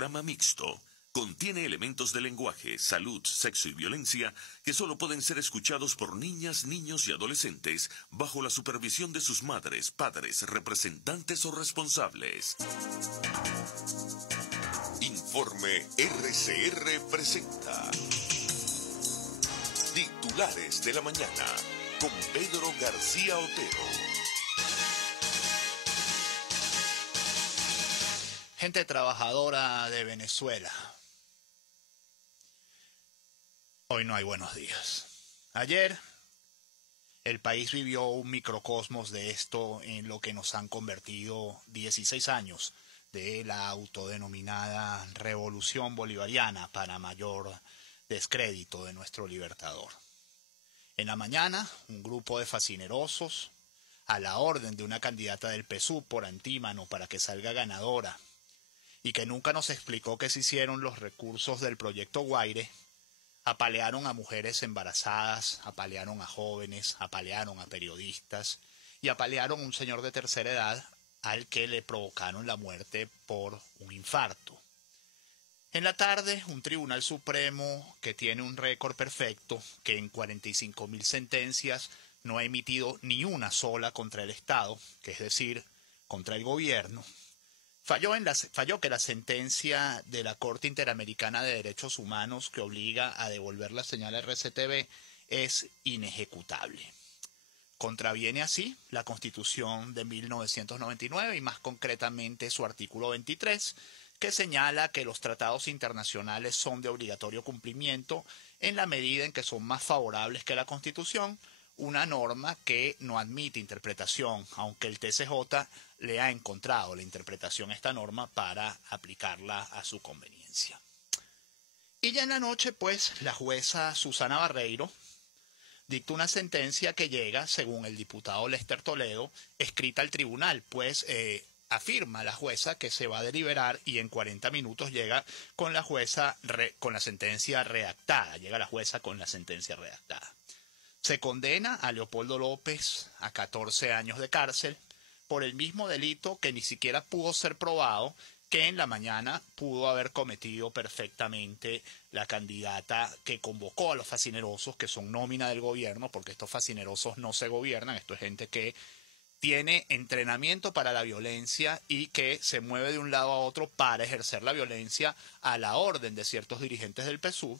programa mixto. Contiene elementos de lenguaje, salud, sexo y violencia que solo pueden ser escuchados por niñas, niños y adolescentes bajo la supervisión de sus madres, padres, representantes o responsables. Informe RCR presenta Titulares de la Mañana con Pedro García Otero. Gente trabajadora de Venezuela. Hoy no hay buenos días. Ayer el país vivió un microcosmos de esto en lo que nos han convertido 16 años de la autodenominada Revolución Bolivariana para mayor descrédito de nuestro libertador. En la mañana, un grupo de fascinerosos, a la orden de una candidata del PSUV por antímano para que salga ganadora, y que nunca nos explicó qué se hicieron los recursos del proyecto Guaire, apalearon a mujeres embarazadas, apalearon a jóvenes, apalearon a periodistas y apalearon a un señor de tercera edad al que le provocaron la muerte por un infarto. En la tarde, un Tribunal Supremo que tiene un récord perfecto, que en 45.000 sentencias no ha emitido ni una sola contra el Estado, que es decir, contra el gobierno, falló que la sentencia de la Corte Interamericana de Derechos Humanos que obliga a devolver la señal RCTV es inejecutable. Contraviene así la Constitución de 1999 y más concretamente su artículo 23, que señala que los tratados internacionales son de obligatorio cumplimiento en la medida en que son más favorables que la Constitución, una norma que no admite interpretación, aunque el TCJ le ha encontrado la interpretación a esta norma para aplicarla a su conveniencia. Y ya en la noche, pues, la jueza Susana Barreiro dicta una sentencia que llega, según el diputado Lester Toledo, escrita al tribunal, pues afirma la jueza que se va a deliberar y en 40 minutos llega con la jueza con la sentencia redactada, llega la jueza con la sentencia redactada. Se condena a Leopoldo López a 14 años de cárcel por el mismo delito que ni siquiera pudo ser probado, que en la mañana pudo haber cometido perfectamente la candidata que convocó a los fascinerosos, que son nómina del gobierno, porque estos fascinerosos no se gobiernan, esto es gente que tiene entrenamiento para la violencia y que se mueve de un lado a otro para ejercer la violencia a la orden de ciertos dirigentes del PSUV.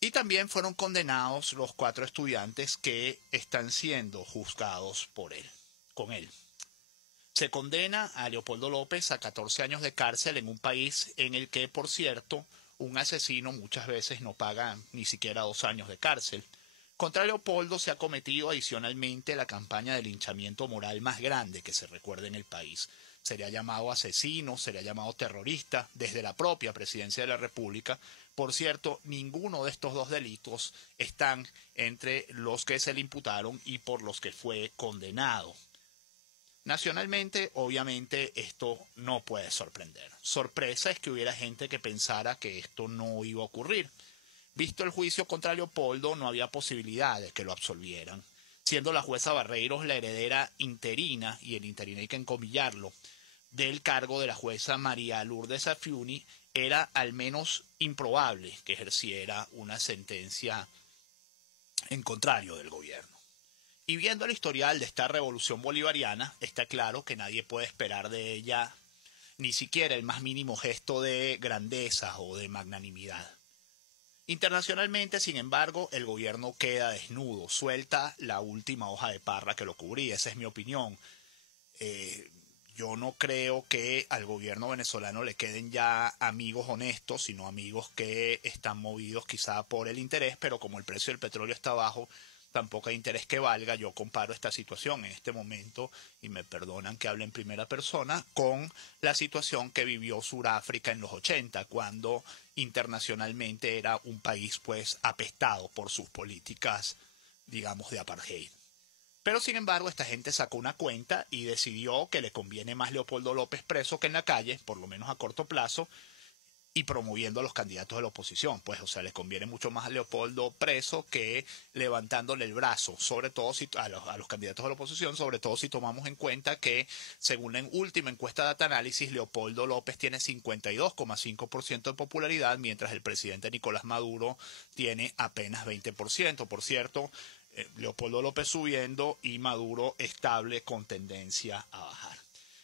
Y también fueron condenados los 4 estudiantes que están siendo juzgados con él. Se condena a Leopoldo López a 14 años de cárcel en un país en el que, por cierto, un asesino muchas veces no paga ni siquiera 2 años de cárcel. Contra Leopoldo se ha cometido adicionalmente la campaña de linchamiento moral más grande que se recuerda en el país. Se le ha llamado asesino, se le ha llamado terrorista desde la propia presidencia de la República. Por cierto, ninguno de estos 2 delitos están entre los que se le imputaron y por los que fue condenado. Nacionalmente, obviamente, esto no puede sorprender. Sorpresa es que hubiera gente que pensara que esto no iba a ocurrir. Visto el juicio contra Leopoldo, no había posibilidad de que lo absolvieran, siendo la jueza Barreiros la heredera interina, y el interino hay que encomillarlo, del cargo de la jueza María Lourdes Afiuni. Era al menos improbable que ejerciera una sentencia en contrario del gobierno. Y viendo el historial de esta revolución bolivariana, está claro que nadie puede esperar de ella ni siquiera el más mínimo gesto de grandeza o de magnanimidad. Internacionalmente, sin embargo, el gobierno queda desnudo, suelta la última hoja de parra que lo cubría, esa es mi opinión. Yo no creo que al gobierno venezolano le queden ya amigos honestos, sino amigos que están movidos quizá por el interés, pero como el precio del petróleo está bajo, tampoco hay interés que valga. Yo comparo esta situación en este momento, y me perdonan que hable en primera persona, con la situación que vivió Sudáfrica en los 80, cuando internacionalmente era un país pues apestado por sus políticas, digamos, de apartheid. Pero sin embargo esta gente sacó una cuenta y decidió que le conviene más Leopoldo López preso que en la calle, por lo menos a corto plazo, y promoviendo a los candidatos de la oposición. Pues, o sea, les conviene mucho más a Leopoldo preso que levantándole el brazo, sobre todo si, a los candidatos de la oposición, sobre todo si tomamos en cuenta que, según la última encuesta de Data Análisis, Leopoldo López tiene 52,5% de popularidad, mientras el presidente Nicolás Maduro tiene apenas 20%. Por cierto, Leopoldo López subiendo y Maduro estable con tendencia a bajar.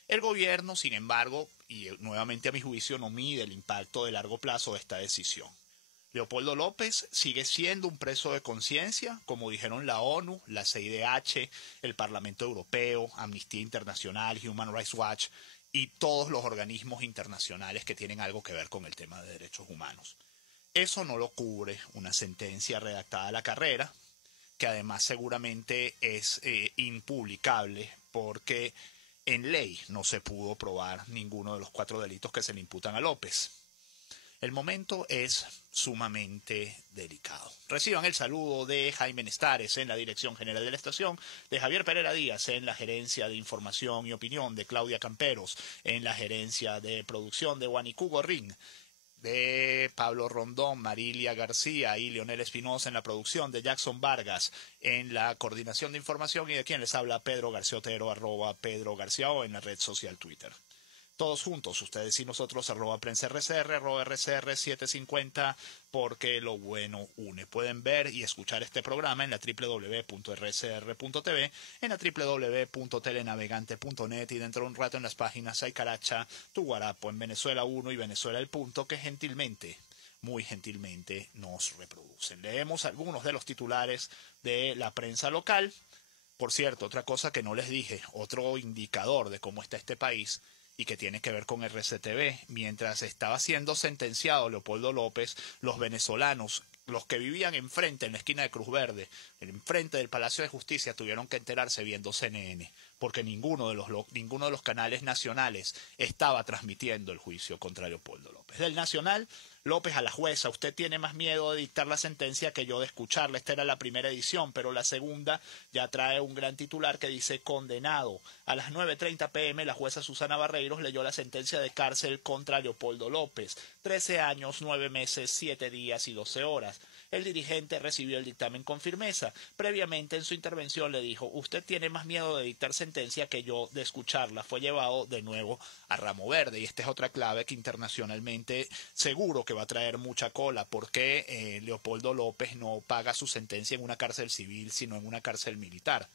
El gobierno, sin embargo, y nuevamente a mi juicio, no mide el impacto de largo plazo de esta decisión. Leopoldo López sigue siendo un preso de conciencia, como dijeron la ONU, la CIDH, el Parlamento Europeo, Amnistía Internacional, Human Rights Watch y todos los organismos internacionales que tienen algo que ver con el tema de derechos humanos. Eso no lo cubre una sentencia redactada a la carrera, que además seguramente es impublicable porque en ley no se pudo probar ninguno de los 4 delitos que se le imputan a López. El momento es sumamente delicado. Reciban el saludo de Jaime Nestares en la Dirección General de la Estación, de Javier Pereira Díaz en la Gerencia de Información y Opinión, de Claudia Camperos en la Gerencia de Producción, de Guanicú Gorrín, de Pablo Rondón, Marilia García y Leonel Espinosa en la producción, de Jackson Vargas en la coordinación de información y de quien les habla Pedro García Otero, @Pedro García O en la red social Twitter. Todos juntos, ustedes y nosotros, @PrensaRCR, @RCR750, porque lo bueno une. Pueden ver y escuchar este programa en la www.rcr.tv, en la www.telenavegante.net y dentro de un rato en las páginas Aycaracha, Tu Guarapo, en Venezuela 1 y Venezuela El Punto, que gentilmente, muy gentilmente, nos reproducen. Leemos algunos de los titulares de la prensa local. Por cierto, otra cosa que no les dije, otro indicador de cómo está este país, y que tiene que ver con RCTV. Mientras estaba siendo sentenciado Leopoldo López, los venezolanos, los que vivían enfrente, en la esquina de Cruz Verde, enfrente del Palacio de Justicia, tuvieron que enterarse viendo CNN, porque ninguno de los canales nacionales estaba transmitiendo el juicio contra Leopoldo López. Del Nacional, López a la jueza: usted tiene más miedo de dictar la sentencia que yo de escucharla. Esta era la primera edición, pero la segunda ya trae un gran titular que dice: condenado. A las 9:30 p.m. la jueza Susana Barreiros leyó la sentencia de cárcel contra Leopoldo López. 13 años, 9 meses, 7 días y 12 horas. El dirigente recibió el dictamen con firmeza. Previamente en su intervención le dijo: usted tiene más miedo de dictar sentencia que yo de escucharla. Fue llevado de nuevo a Ramo Verde, y esta es otra clave que internacionalmente seguro que va a traer mucha cola. ¿Por qué Leopoldo López no paga su sentencia en una cárcel civil sino en una cárcel militar?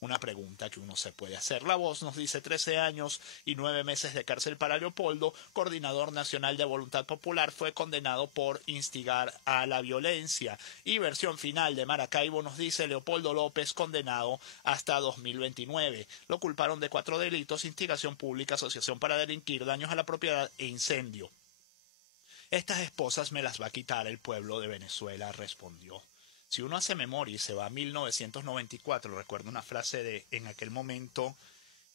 Una pregunta que uno se puede hacer. La Voz nos dice: 13 años y 9 meses de cárcel para Leopoldo. Coordinador nacional de Voluntad Popular fue condenado por instigar a la violencia. Y Versión Final de Maracaibo nos dice: Leopoldo López condenado hasta 2029. Lo culparon de 4 delitos: instigación pública, asociación para delinquir, daños a la propiedad e incendio. Estas esposas me las va a quitar el pueblo de Venezuela, respondió. Si uno hace memoria y se va a 1994, recuerdo una frase de, en aquel momento,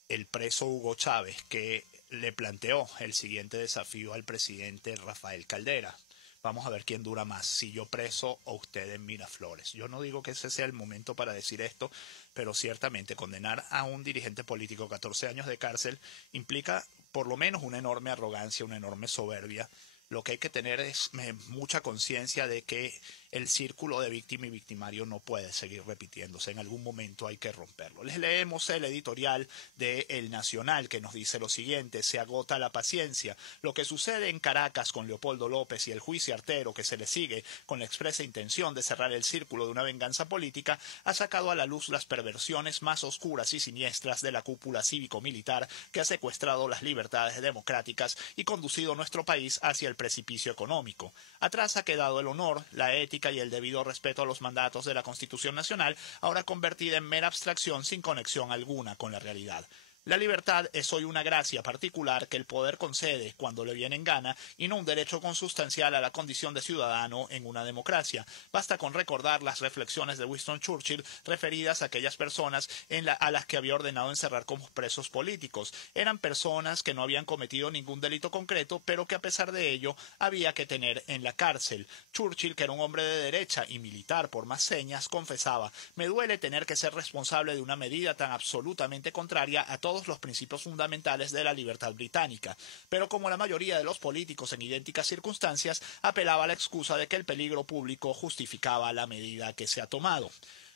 el preso Hugo Chávez, que le planteó el siguiente desafío al presidente Rafael Caldera: vamos a ver quién dura más, si yo preso o usted en Miraflores. Yo no digo que ese sea el momento para decir esto, pero ciertamente condenar a un dirigente político a 14 años de cárcel implica por lo menos una enorme arrogancia, una enorme soberbia. Lo que hay que tener es mucha conciencia de que el círculo de víctima y victimario no puede seguir repitiéndose. En algún momento hay que romperlo. Les leemos el editorial de El Nacional, que nos dice lo siguiente: se agota la paciencia. Lo que sucede en Caracas con Leopoldo López y el juicio artero que se le sigue con la expresa intención de cerrar el círculo de una venganza política ha sacado a la luz las perversiones más oscuras y siniestras de la cúpula cívico-militar que ha secuestrado las libertades democráticas y conducido nuestro país hacia el precipicio económico. Atrás ha quedado el honor, la ética y el debido respeto a los mandatos de la Constitución Nacional, ahora convertida en mera abstracción sin conexión alguna con la realidad. La libertad es hoy una gracia particular que el poder concede cuando le viene en gana y no un derecho consustancial a la condición de ciudadano en una democracia. Basta con recordar las reflexiones de Winston Churchill referidas a aquellas personas a las que había ordenado encerrar como presos políticos. Eran personas que no habían cometido ningún delito concreto, pero que a pesar de ello había que tener en la cárcel. Churchill, que era un hombre de derecha y militar por más señas, confesaba: me duele tener que ser responsable de una medida tan absolutamente contraria a todo todos los principios fundamentales de la libertad británica, pero como la mayoría de los políticos en idénticas circunstancias, apelaba a la excusa de que el peligro público justificaba la medida que se ha tomado.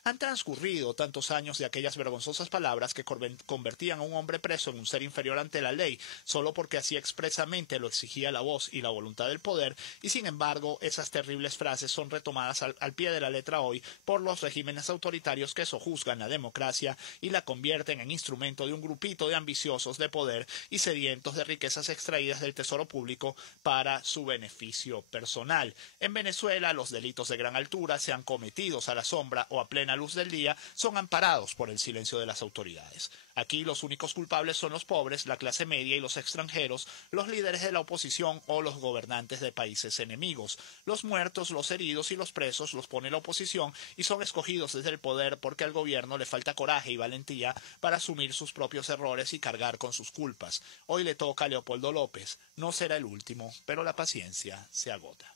Han transcurrido tantos años de aquellas vergonzosas palabras que convertían a un hombre preso en un ser inferior ante la ley, solo porque así expresamente lo exigía la voz y la voluntad del poder, y sin embargo esas terribles frases son retomadas al pie de la letra hoy por los regímenes autoritarios que sojuzgan la democracia y la convierten en instrumento de un grupito de ambiciosos de poder y sedientos de riquezas extraídas del tesoro público para su beneficio personal. En Venezuela los delitos de gran altura, sean cometidos a la sombra o a plena luz del día, son amparados por el silencio de las autoridades. Aquí los únicos culpables son los pobres, la clase media y los extranjeros, los líderes de la oposición o los gobernantes de países enemigos. Los muertos, los heridos y los presos los pone la oposición y son escogidos desde el poder porque al gobierno le falta coraje y valentía para asumir sus propios errores y cargar con sus culpas. Hoy le toca a Leopoldo López. No será el último, pero la paciencia se agota.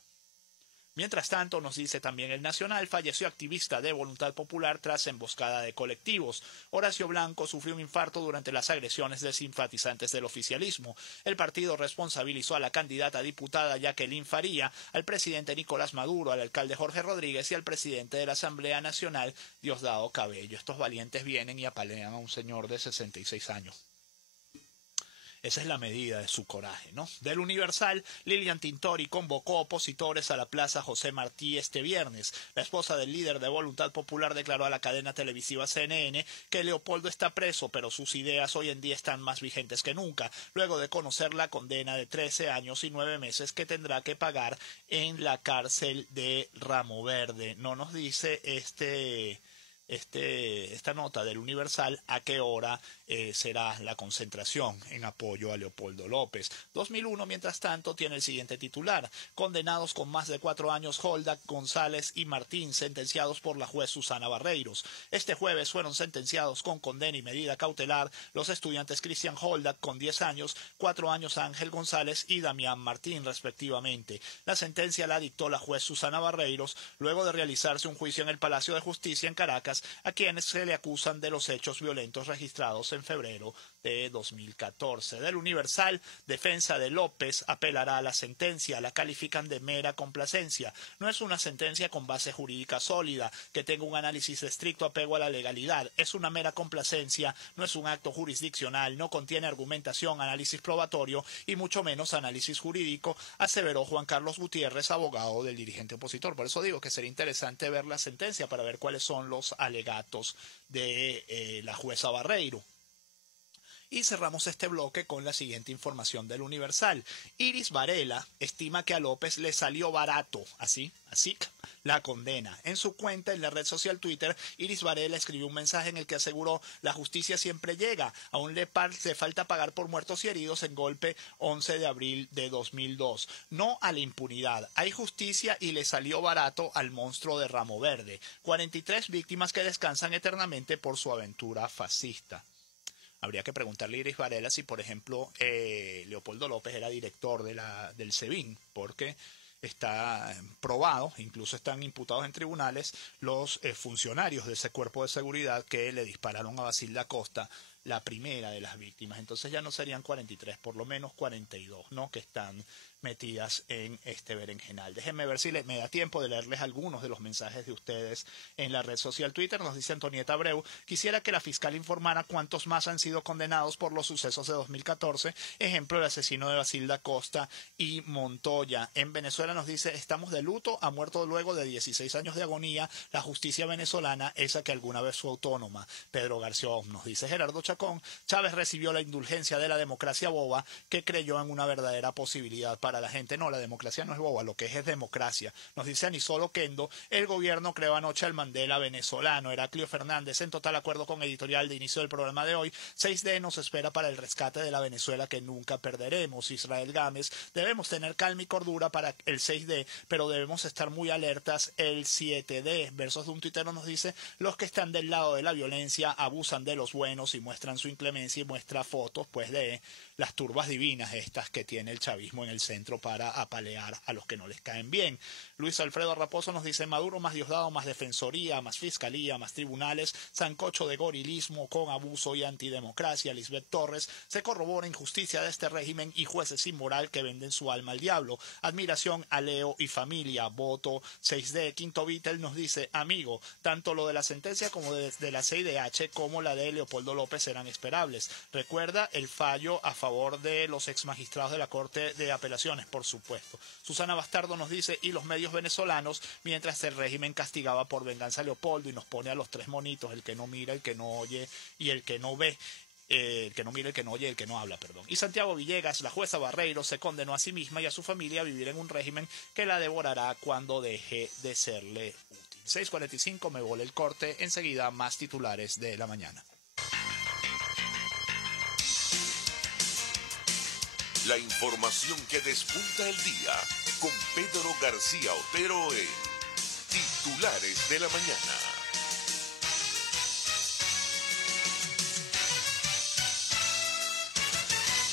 Mientras tanto, nos dice también El Nacional, falleció activista de Voluntad Popular tras emboscada de colectivos. Horacio Blanco sufrió un infarto durante las agresiones de simpatizantes del oficialismo. El partido responsabilizó a la candidata diputada Jacqueline Faría, al presidente Nicolás Maduro, al alcalde Jorge Rodríguez y al presidente de la Asamblea Nacional, Diosdado Cabello. Estos valientes vienen y apalean a un señor de 66 años. Esa es la medida de su coraje, ¿no? Del Universal, Lilian Tintori convocó opositores a la Plaza José Martí este viernes. La esposa del líder de Voluntad Popular declaró a la cadena televisiva CNN que Leopoldo está preso, pero sus ideas hoy en día están más vigentes que nunca, luego de conocer la condena de 13 años y 9 meses que tendrá que pagar en la cárcel de Ramo Verde. No nos dice esta nota del Universal a qué hora será la concentración en apoyo a Leopoldo López. 2001, mientras tanto, tiene el siguiente titular: condenados con más de 4 años Holdak, González y Martín, sentenciados por la juez Susana Barreiros. Este jueves fueron sentenciados con condena y medida cautelar los estudiantes Cristian Holdak con 10 años, 4 años Ángel González y Damián Martín, respectivamente. La sentencia la dictó la juez Susana Barreiros luego de realizarse un juicio en el Palacio de Justicia en Caracas a quienes se le acusan de los hechos violentos registrados en febrero de 2014. Del Universal, defensa de López apelará a la sentencia, la califican de mera complacencia. No es una sentencia con base jurídica sólida, que tenga un análisis de estricto apego a la legalidad. Es una mera complacencia, no es un acto jurisdiccional, no contiene argumentación, análisis probatorio y mucho menos análisis jurídico, aseveró Juan Carlos Gutiérrez, abogado del dirigente opositor. Por eso digo que sería interesante ver la sentencia para ver cuáles son los alegatos de la jueza Barreiro. Y cerramos este bloque con la siguiente información del Universal. Iris Varela estima que a López le salió barato, así, la condena. En su cuenta en la red social Twitter, Iris Varela escribió un mensaje en el que aseguró: la justicia siempre llega, aún le falta pagar por muertos y heridos en golpe 11 de abril de 2002. No a la impunidad, hay justicia y le salió barato al monstruo de Ramo Verde. 43 víctimas que descansan eternamente por su aventura fascista. Habría que preguntarle a Iris Varela si, por ejemplo, Leopoldo López era director del SEBIN, porque está probado, incluso están imputados en tribunales, los funcionarios de ese cuerpo de seguridad que le dispararon a Basilda Costa, la primera de las víctimas. Entonces ya no serían 43, por lo menos 42, ¿no?, que están metidas en este berenjenal. Déjenme ver si me da tiempo de leerles algunos de los mensajes de ustedes en la red social Twitter. Nos dice Antonieta Abreu: quisiera que la fiscal informara cuántos más han sido condenados por los sucesos de 2014, ejemplo el asesino de Basilda Costa y Montoya. En Venezuela nos dice: estamos de luto, ha muerto luego de 16 años de agonía la justicia venezolana, esa que alguna vez fue autónoma. Pedro García nos dice Gerardo Chacón: Chávez recibió la indulgencia de la democracia boba que creyó en una verdadera posibilidad para la gente. No, la democracia no es boba, lo que es democracia. Nos dice Anisolo Kendo: el gobierno creó anoche al Mandela venezolano. Heraclio Fernández: en total acuerdo con editorial de inicio del programa de hoy. 6D nos espera para el rescate de la Venezuela que nunca perderemos. Israel Gámez: debemos tener calma y cordura para el 6D, pero debemos estar muy alertas el 7D. Versos de un tuitero nos dice: los que están del lado de la violencia abusan de los buenos y muestran muestran su inclemencia y muestra fotos pues de las turbas divinas estas que tiene el chavismo en el centro para apalear a los que no les caen bien. Luis Alfredo Raposo nos dice: Maduro más Diosdado, más defensoría, más fiscalía, más tribunales, sancocho de gorilismo con abuso y antidemocracia. Lisbeth Torres: se corrobora injusticia de este régimen y jueces sin moral que venden su alma al diablo. Admiración a Leo y familia. Voto 6D. Quinto Vitel nos dice: amigo, tanto lo de la sentencia como de la CIDH como la de Leopoldo López eran esperables. Recuerda el fallo a favor de los ex magistrados de la Corte de Apelaciones, por supuesto. Susana Bastardo nos dice: y los medios venezolanos, mientras el régimen castigaba por venganza a Leopoldo y nos pone a los tres monitos, el que no mira, el que no oye y el que no ve. El que no mira, el que no oye, el que no habla, perdón. Y Santiago Villegas: la jueza Barreiro se condenó a sí misma y a su familia a vivir en un régimen que la devorará cuando deje de serle útil. 6:45, me volé el corte. Enseguida más titulares de la mañana. La información que despunta el día con Pedro García Otero en Titulares de la Mañana.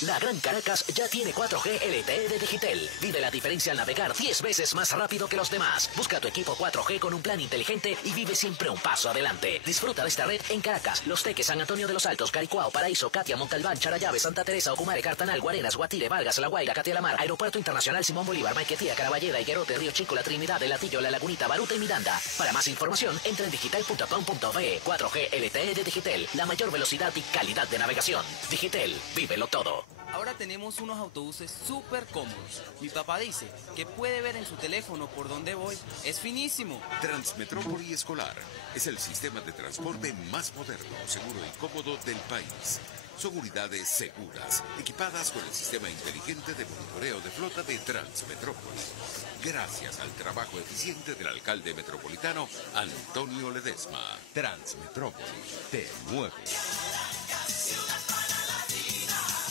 La Gran Caracas ya tiene 4G LTE de Digitel. Vive la diferencia al navegar 10 veces más rápido que los demás. Busca tu equipo 4G con un plan inteligente y vive siempre un paso adelante. Disfruta de esta red en Caracas, Los Teques, San Antonio de los Altos, Caricuao, Paraíso, Catia, Montalbán, Charallave, Santa Teresa, Ocumare, Cartanal, Guarenas, Guatire, Vargas, La Guaira, Catialamar, Aeropuerto Internacional Simón Bolívar, Maiquetía, Caraballeda, Higuerote, Río Chico, La Trinidad, El Latillo, La Lagunita, Baruta y Miranda. Para más información, entra en digital.com.be. 4G LTE de Digitel, la mayor velocidad y calidad de navegación. Digitel, vívelo todo. Ahora tenemos unos autobuses súper cómodos. Mi papá dice que puede ver en su teléfono por dónde voy. Es finísimo. Transmetrópoli Escolar es el sistema de transporte más moderno, seguro y cómodo del país. Son unidades seguras, equipadas con el sistema inteligente de monitoreo de flota de Transmetrópoli. Gracias al trabajo eficiente del alcalde metropolitano Antonio Ledesma. Transmetrópoli te mueve.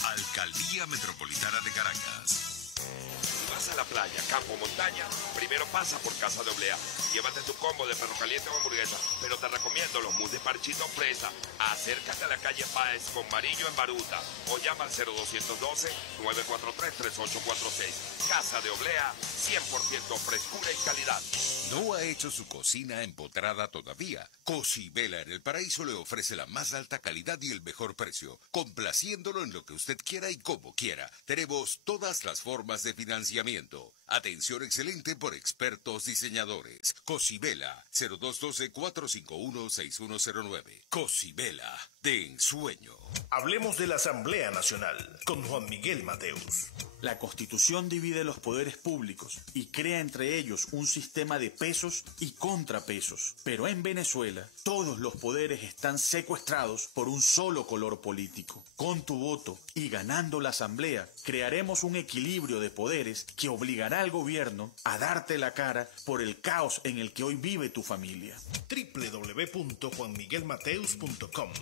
Alcaldía Metropolitana de Caracas. Si vas a la playa, campo, montaña, primero pasa por Casa de Oblea. Llévate tu combo de perro caliente o hamburguesa, pero te recomiendo los mousse de parchito fresa. Acércate a la calle Páez con Marillo en Baruta o llama al 0212-943-3846. Casa de Oblea, 100% frescura y calidad. ¿No ha hecho su cocina empotrada todavía? Cocibela en el Paraíso le ofrece la más alta calidad y el mejor precio, complaciéndolo en lo que usted quiera y como quiera. Tenemos todas las formas de financiamiento. Atención excelente por expertos diseñadores. Cocibela, 0212-451-6109. Cocibela, de ensueño. Hablemos de la Asamblea Nacional con Juan Miguel Mateus. La Constitución divide los poderes públicos y crea entre ellos un sistema de pesos y contrapesos. Pero en Venezuela, todos los poderes están secuestrados por un solo color político. Con tu voto y ganando la Asamblea, crearemos un equilibrio de poderes que obligará al gobierno a darte la cara por el caos en el que hoy vive tu familia. www.juanmiguelmateus.com.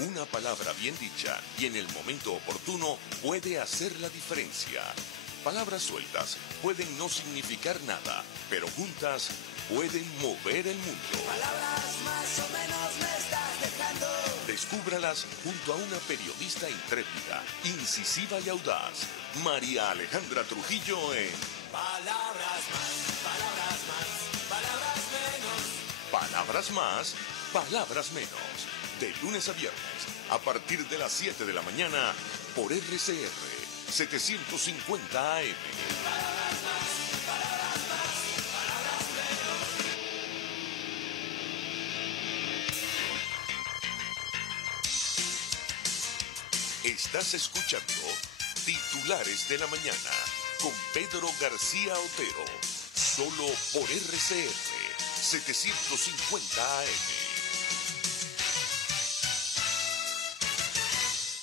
Una palabra bien dicha y en el momento oportuno puede hacer la diferencia. Palabras sueltas pueden no significar nada, pero juntas pueden mover el mundo. Palabras más o menos me estás dejando. Descúbralas junto a una periodista intrépida, incisiva y audaz, María Alejandra Trujillo en Palabras más, palabras más, palabras menos. Palabras más, palabras menos. De lunes a viernes, a partir de las 7 de la mañana, por RCR 750 AM. Palabras más, palabras más, palabras menos. Estás escuchando Titulares de la Mañana con Pedro García Otero, solo por RCR 750 AM.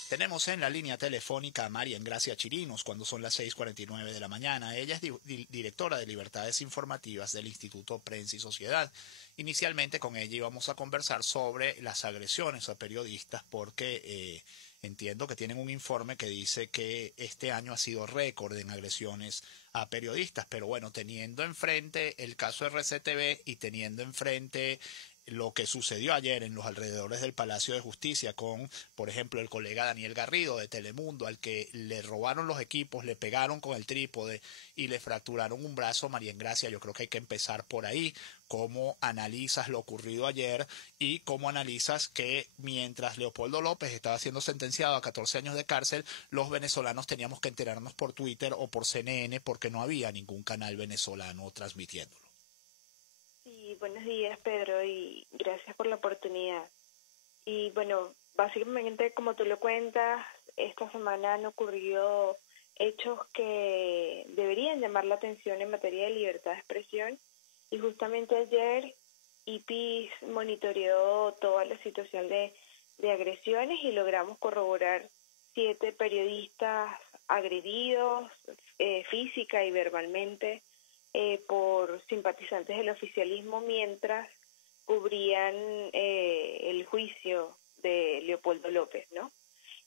Tenemos en la línea telefónica a María Engracia Chirinos cuando son las 6:49 de la mañana. Ella es directora de Libertades Informativas del Instituto Prensa y Sociedad. Inicialmente con ella íbamos a conversar sobre las agresiones a periodistas porque entiendo que tienen un informe que dice que este año ha sido récord en agresiones a periodistas, pero bueno, teniendo enfrente el caso RCTV y teniendo enfrente lo que sucedió ayer en los alrededores del Palacio de Justicia con, por ejemplo, el colega Daniel Garrido de Telemundo, al que le robaron los equipos, le pegaron con el trípode y le fracturaron un brazo, María Engracia, yo creo que hay que empezar por ahí. ¿Cómo analizas lo ocurrido ayer y cómo analizas que mientras Leopoldo López estaba siendo sentenciado a 14 años de cárcel, los venezolanos teníamos que enterarnos por Twitter o por CNN porque no había ningún canal venezolano transmitiéndolo? Sí, buenos días, Pedro, y gracias por la oportunidad. Y bueno, básicamente, como tú lo cuentas, esta semana han ocurrido hechos que deberían llamar la atención en materia de libertad de expresión, y justamente ayer IPIS monitoreó toda la situación de agresiones y logramos corroborar 7 periodistas agredidos física y verbalmente por simpatizantes del oficialismo mientras cubrían el juicio de Leopoldo López, ¿no?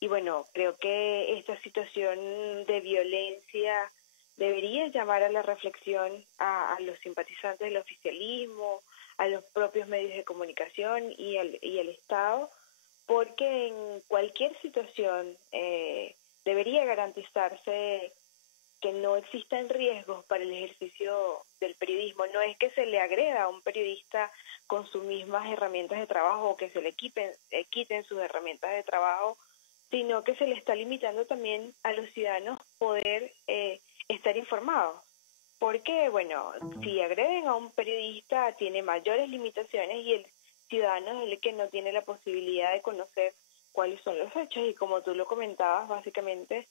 Y bueno, creo que esta situación de violencia debería llamar a la reflexión a los simpatizantes del oficialismo, a los propios medios de comunicación y al Estado, porque en cualquier situación debería garantizarse que no existan riesgos para el ejercicio del periodismo. No es que se le agreda a un periodista con sus mismas herramientas de trabajo o que se le quiten sus herramientas de trabajo, sino que se le está limitando también a los ciudadanos poder estar informados. Porque, bueno, si agreden a un periodista tiene mayores limitaciones y el ciudadano es el que no tiene la posibilidad de conocer cuáles son los hechos. Y como tú lo comentabas, básicamente,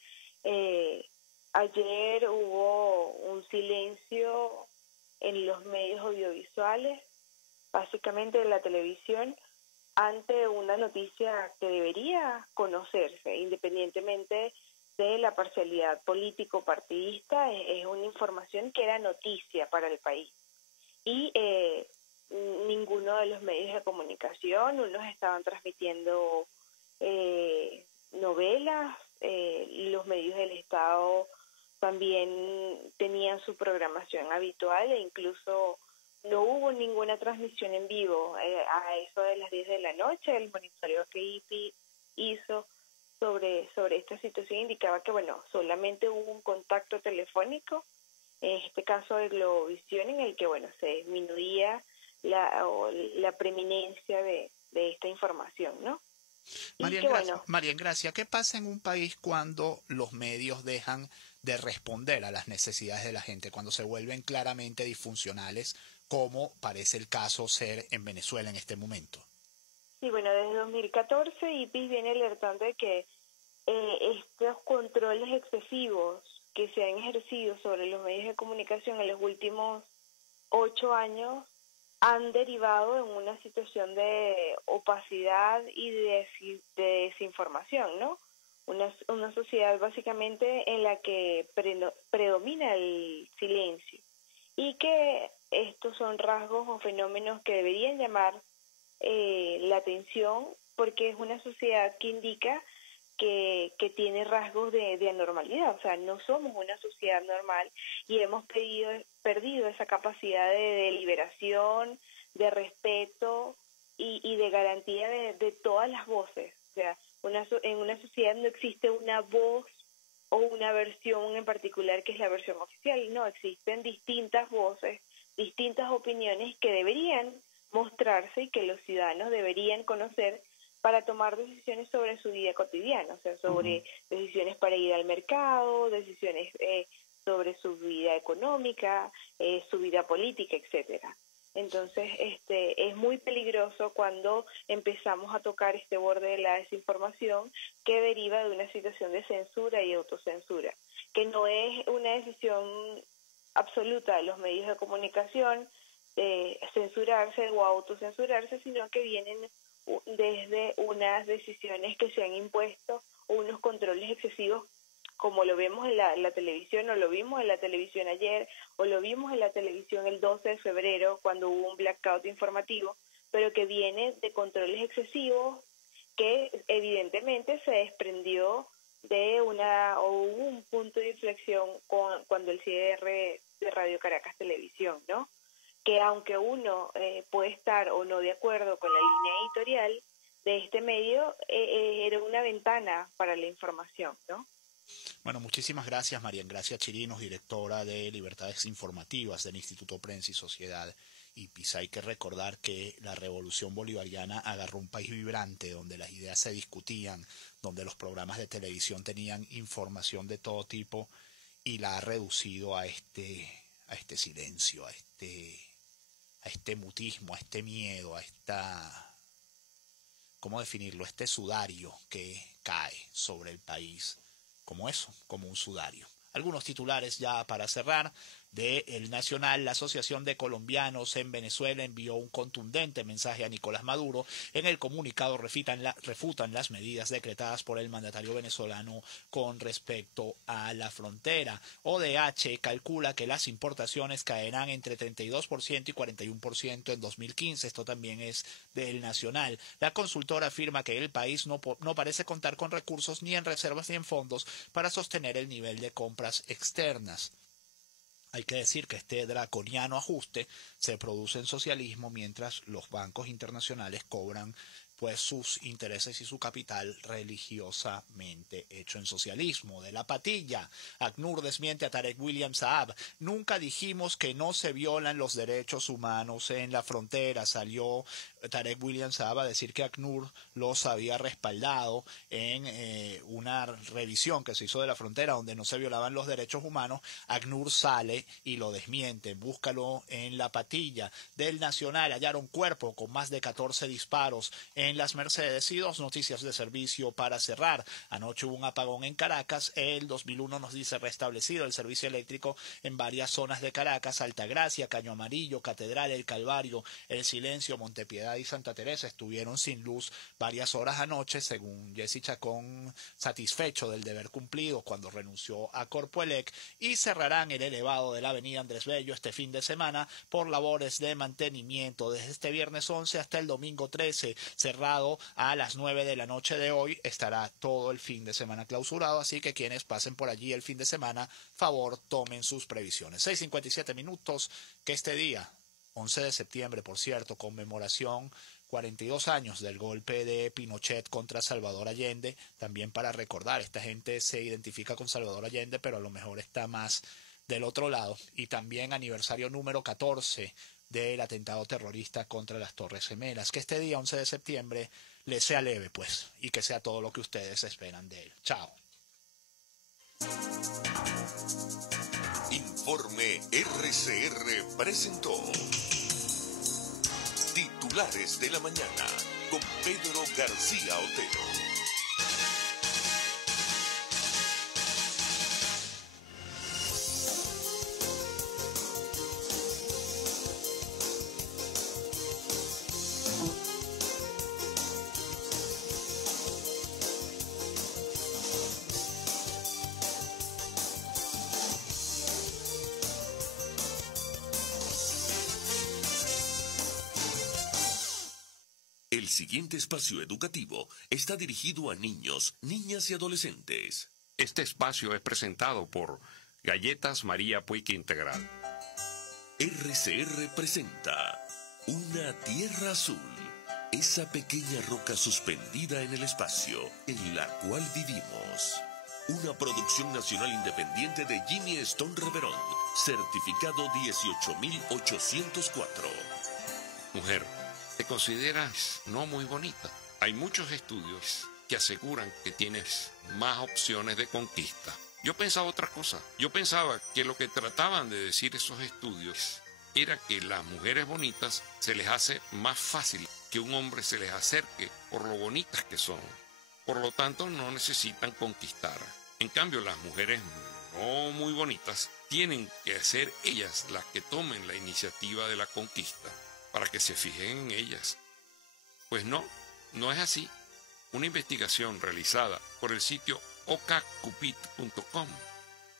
ayer hubo un silencio en los medios audiovisuales, básicamente en la televisión, ante una noticia que debería conocerse, independientemente de la parcialidad político-partidista. Es una información que era noticia para el país. Y ninguno de los medios de comunicación, unos estaban transmitiendo novelas, los medios del Estado también tenían su programación habitual e incluso no hubo ninguna transmisión en vivo. A eso de las 10 de la noche, el monitoreo que IPI hizo sobre esta situación indicaba que, bueno, solamente hubo un contacto telefónico, en este caso de Globovisión, en el que, bueno, se disminuía la preeminencia de esta información, ¿no? María Engracia, ¿qué pasa en un país cuando los medios dejan de responder a las necesidades de la gente, cuando se vuelven claramente disfuncionales, como parece el caso ser en Venezuela en este momento? Sí, bueno, desde 2014 IPIS viene alertando de que estos controles excesivos que se han ejercido sobre los medios de comunicación en los últimos 8 años han derivado en una situación de opacidad y de desinformación, ¿no? Una sociedad básicamente en la que predomina el silencio, y que estos son rasgos o fenómenos que deberían llamar la atención, porque es una sociedad que indica que tiene rasgos de anormalidad. O sea, no somos una sociedad normal y hemos perdido esa capacidad de deliberación, de respeto y de garantía de todas las voces. O sea, en una sociedad no existe una voz o una versión en particular que es la versión oficial. No, existen distintas voces, distintas opiniones que deberían mostrarse y que los ciudadanos deberían conocer para tomar decisiones sobre su vida cotidiana, o sea, sobre decisiones para ir al mercado, decisiones sobre su vida económica, su vida política, etcétera. Entonces, es muy peligroso cuando empezamos a tocar este borde de la desinformación que deriva de una situación de censura y autocensura, que no es una decisión absoluta de los medios de comunicación censurarse o autocensurarse, sino que vienen desde unas decisiones que se han impuesto o unos controles excesivos, como lo vemos en la televisión, o lo vimos en la televisión ayer, o lo vimos en la televisión el 12 de febrero cuando hubo un blackout informativo, pero que viene de controles excesivos que evidentemente se desprendió de hubo un punto de inflexión cuando el cierre de Radio Caracas Televisión, ¿no? que aunque uno puede estar o no de acuerdo con la línea editorial de este medio, era una ventana para la información, ¿no? Bueno, muchísimas gracias, María Engracia Chirinos, directora de Libertades Informativas del Instituto Prensa y Sociedad IPIS. Hay que recordar que la revolución bolivariana agarró un país vibrante, donde las ideas se discutían, donde los programas de televisión tenían información de todo tipo, y la ha reducido a este silencio, a este mutismo, a este miedo, a esta, ¿cómo definirlo?, este sudario que cae sobre el país, como eso, como un sudario. Algunos titulares ya para cerrar. De El Nacional: la Asociación de Colombianos en Venezuela envió un contundente mensaje a Nicolás Maduro. En el comunicado refutan las medidas decretadas por el mandatario venezolano con respecto a la frontera. ODH calcula que las importaciones caerán entre 32% y 41% en 2015. Esto también es del Nacional. La consultora afirma que el país no parece contar con recursos ni en reservas ni en fondos para sostener el nivel de compras externas. Hay que decir que este draconiano ajuste se produce en socialismo, mientras los bancos internacionales cobran pues sus intereses y su capital religiosamente hecho en socialismo. De La Patilla: ACNUR desmiente a Tarek William Saab. Nunca dijimos que no se violan los derechos humanos en la frontera. Salió Tarek William Saab a decir que ACNUR los había respaldado en una revisión que se hizo de la frontera donde no se violaban los derechos humanos. ACNUR sale y lo desmiente. Búscalo en La Patilla. Del Nacional: hallaron cuerpo con más de 14 disparos en Las Mercedes. Y dos noticias de servicio para cerrar. Anoche hubo un apagón en Caracas. El 2001 nos dice restablecido el servicio eléctrico en varias zonas de Caracas: Altagracia, Caño Amarillo, Catedral, El Calvario, El Silencio, Montepiedad y Santa Teresa estuvieron sin luz varias horas anoche, según Jessy Chacón, satisfecho del deber cumplido cuando renunció a Corpoelec. Y cerrarán el elevado de la avenida Andrés Bello este fin de semana por labores de mantenimiento desde este viernes 11 hasta el domingo 13, cerrado a las 9 de la noche de hoy. Estará todo el fin de semana clausurado, así que quienes pasen por allí el fin de semana, favor tomen sus previsiones. 6:57 minutos, que este día, 11 de septiembre, por cierto, conmemoración 42 años del golpe de Pinochet contra Salvador Allende, también para recordar, esta gente se identifica con Salvador Allende, pero a lo mejor está más del otro lado. Y también aniversario número 14 del atentado terrorista contra las Torres Gemelas. Que este día, 11 de septiembre, les sea leve, pues, y que sea todo lo que ustedes esperan de él. Chao. Informe RCR presentó Titulares de la Mañana con Pedro García Otero. El siguiente espacio educativo está dirigido a niños, niñas y adolescentes. Este espacio es presentado por Galletas María Puig Integral. RCR presenta Una Tierra Azul, esa pequeña roca suspendida en el espacio en la cual vivimos. Una producción nacional independiente de Jimmy Stone Reverón, certificado 18804. Mujer, ¿te consideras no muy bonita? Hay muchos estudios que aseguran que tienes más opciones de conquista. Yo pensaba otra cosa. Yo pensaba que lo que trataban de decir esos estudios era que las mujeres bonitas se les hace más fácil que un hombre se les acerque por lo bonitas que son. Por lo tanto, no necesitan conquistar. En cambio, las mujeres no muy bonitas tienen que ser ellas las que tomen la iniciativa de la conquista, para que se fijen en ellas. Pues no es así. Una investigación realizada por el sitio okcupid.com,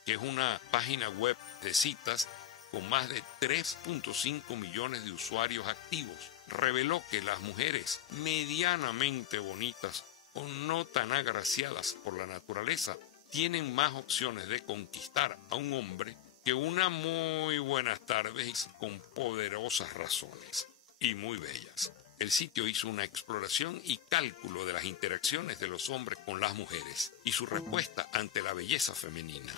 que es una página web de citas con más de 3.5 millones de usuarios activos, reveló que las mujeres medianamente bonitas o no tan agraciadas por la naturaleza tienen más opciones de conquistar a un hombre que una muy buenas tardes con poderosas razones y muy bellas. El sitio hizo una exploración y cálculo de las interacciones de los hombres con las mujeres y su respuesta ante la belleza femenina.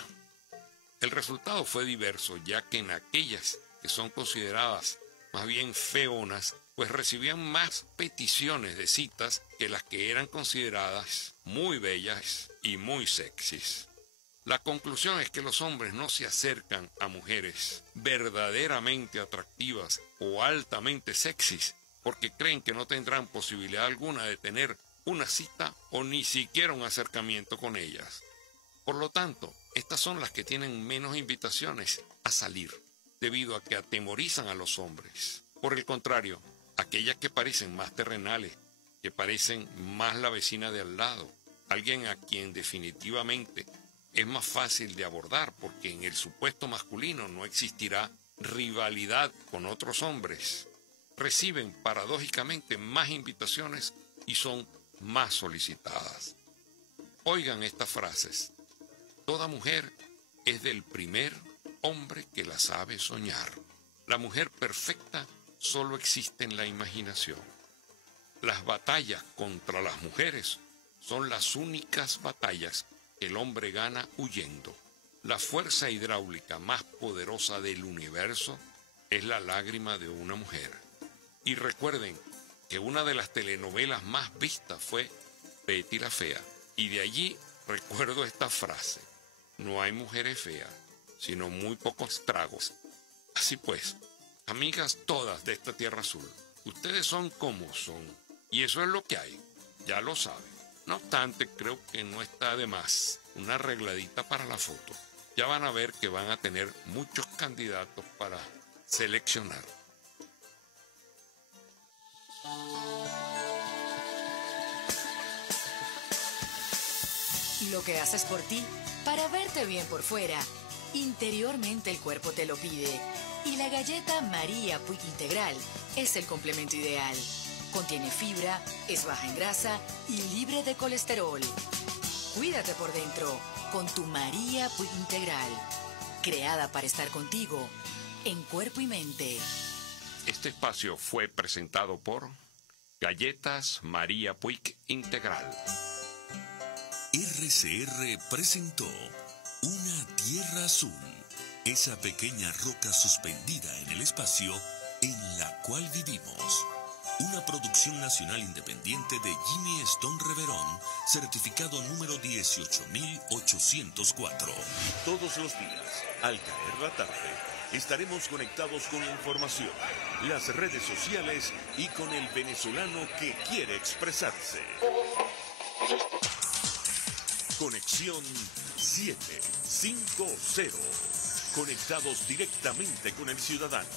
El resultado fue diverso, ya que en aquellas que son consideradas más bien feonas, pues recibían más peticiones de citas que las que eran consideradas muy bellas y muy sexys. La conclusión es que los hombres no se acercan a mujeres verdaderamente atractivas o altamente sexys porque creen que no tendrán posibilidad alguna de tener una cita o ni siquiera un acercamiento con ellas. Por lo tanto, estas son las que tienen menos invitaciones a salir, debido a que atemorizan a los hombres. Por el contrario, aquellas que parecen más terrenales, que parecen más la vecina de al lado, alguien a quien definitivamente es más fácil de abordar porque en el supuesto masculino no existirá rivalidad con otros hombres, reciben paradójicamente más invitaciones y son más solicitadas. Oigan estas frases. Toda mujer es del primer hombre que la sabe soñar. La mujer perfecta solo existe en la imaginación. Las batallas contra las mujeres son las únicas batallas que el hombre gana huyendo. La fuerza hidráulica más poderosa del universo es la lágrima de una mujer. Y recuerden que una de las telenovelas más vistas fue Betty la Fea. Y de allí recuerdo esta frase. No hay mujeres feas, sino muy pocos tragos. Así pues, amigas todas de esta tierra azul, ustedes son como son. Y eso es lo que hay, ya lo saben. No obstante, creo que no está de más una arregladita para la foto. Ya van a ver que van a tener muchos candidatos para seleccionar. Lo que haces por ti, para verte bien por fuera, interiormente el cuerpo te lo pide. Y la galleta María Puig Integral es el complemento ideal. Contiene fibra, es baja en grasa y libre de colesterol. Cuídate por dentro con tu María Puig Integral. Creada para estar contigo en cuerpo y mente. Este espacio fue presentado por Galletas María Puig Integral. RCR presentó Una Tierra Azul, esa pequeña roca suspendida en el espacio en la cual vivimos. Una producción nacional independiente de Jimmy Stone Reverón, certificado número 18804. Todos los días, al caer la tarde, estaremos conectados con la información, las redes sociales y con el venezolano que quiere expresarse. Conexión 750. Conectados directamente con el ciudadano,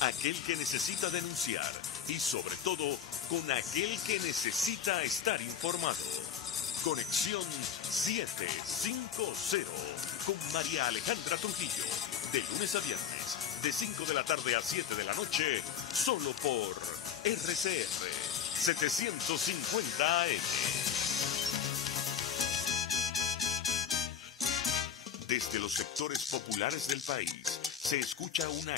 aquel que necesita denunciar y sobre todo con aquel que necesita estar informado. Conexión 750 con María Alejandra Trujillo, de lunes a viernes, de 5 de la tarde a 7 de la noche, solo por RCR 750 AM. Desde los sectores populares del país se escucha una